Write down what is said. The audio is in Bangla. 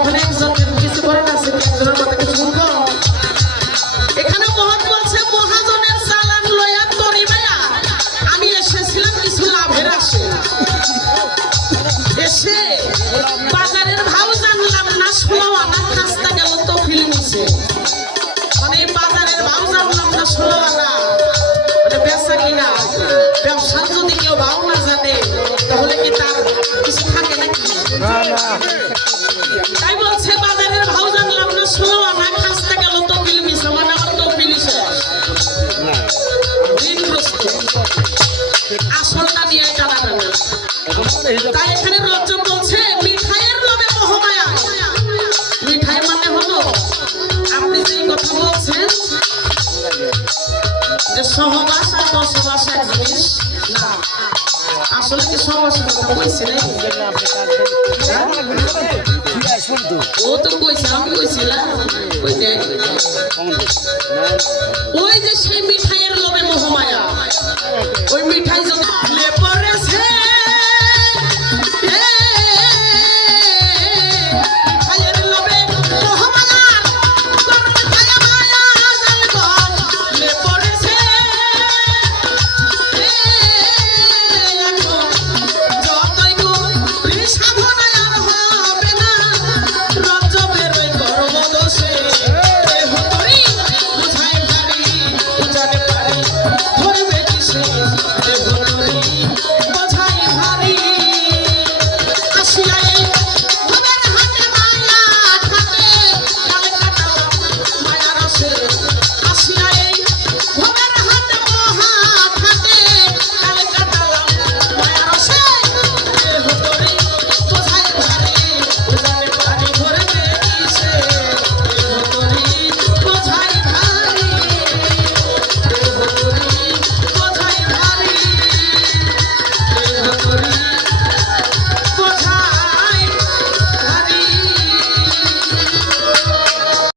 ওখানে একজন কিছু করার আছে, একজনের কথা কিছু শুনবো। এখানে মহৎ বলছে মহাজনের চালান লইয়া তরি ভাইয়া আমি এসেছিলাম কিছু লাভের আসে, এসে বাজারের ভাও জানলাম না, 16 আনা খাস্তা গেল তো ফিল্মিছে। মানে বাজারের ভাও জানলাম না, 16 আনা মানে বেচা কিনা। ব্যবসার যদি কেউ ভাও না জানে তাহলে কি তার কিছু থাকে নাকি? তাই বলছে বাজারের ভাও জানলাম না, 16 আনা খাস্তা গেল তো ফিল্মিছে, মানে আমার তো ফিলিছে ঋণগ্রস্ত, আসলটা নিয়ে টানাটানি। তাই এখানে রঞ্জন বলছে মিঠাইয়ের লোভে মোহমায়া। মিঠাই মানে হলো আপনি যে কথা বলছেন যে সহবাস আর বসবাস এক জিনিস না, আসলে কি সহবাসের কথা কইছে নাকি? ও তো কইছে, আমি কইছিলাম ওই যে সেই মিঠাইয়ের লোভে মোহমায়া। ওই মিঠাই